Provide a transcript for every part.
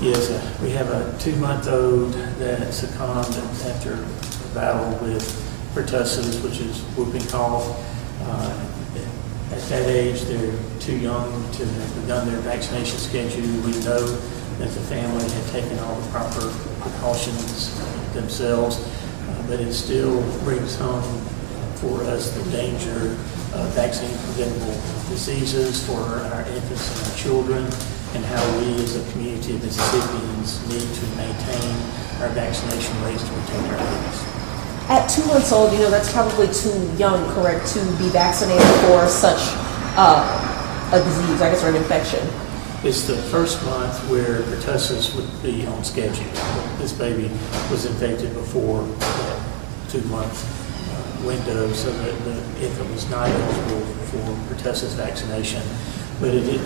Yes, we have a 2-month-old that succumbed after a battle with pertussis, which is whooping cough. At that age, they're too young to have begun their vaccination schedule. We know that the family had taken all the proper precautions themselves, but it still brings home for us the danger of vaccine-preventable diseases for our infants and our children, and how we as a community of Mississippians need to maintain our vaccination rates to protect our babies. At 2 months old, that's probably too young, correct, to be vaccinated for such a disease, I guess, or an infection. It's the first month where pertussis would be on schedule. This baby was infected before that 2-month window, so that the infant was not eligible for pertussis vaccination. But it did,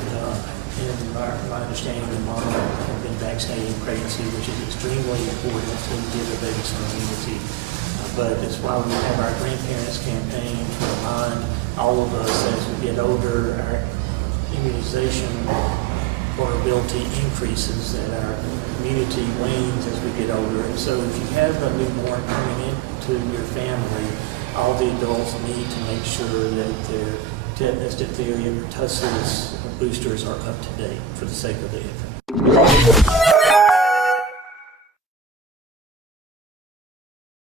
in my understanding, the mom had been vaccinated in pregnancy, which is extremely important to give a baby some immunity. But it's why we have our grandparents campaign to remind all of us as we get older, our immunization vulnerability increases, that our immunity wanes as we get older. And so if you have a newborn coming into your family, all the adults need to make sure that their tetanus, diphtheria, pertussis boosters are up to date for the sake of the infant.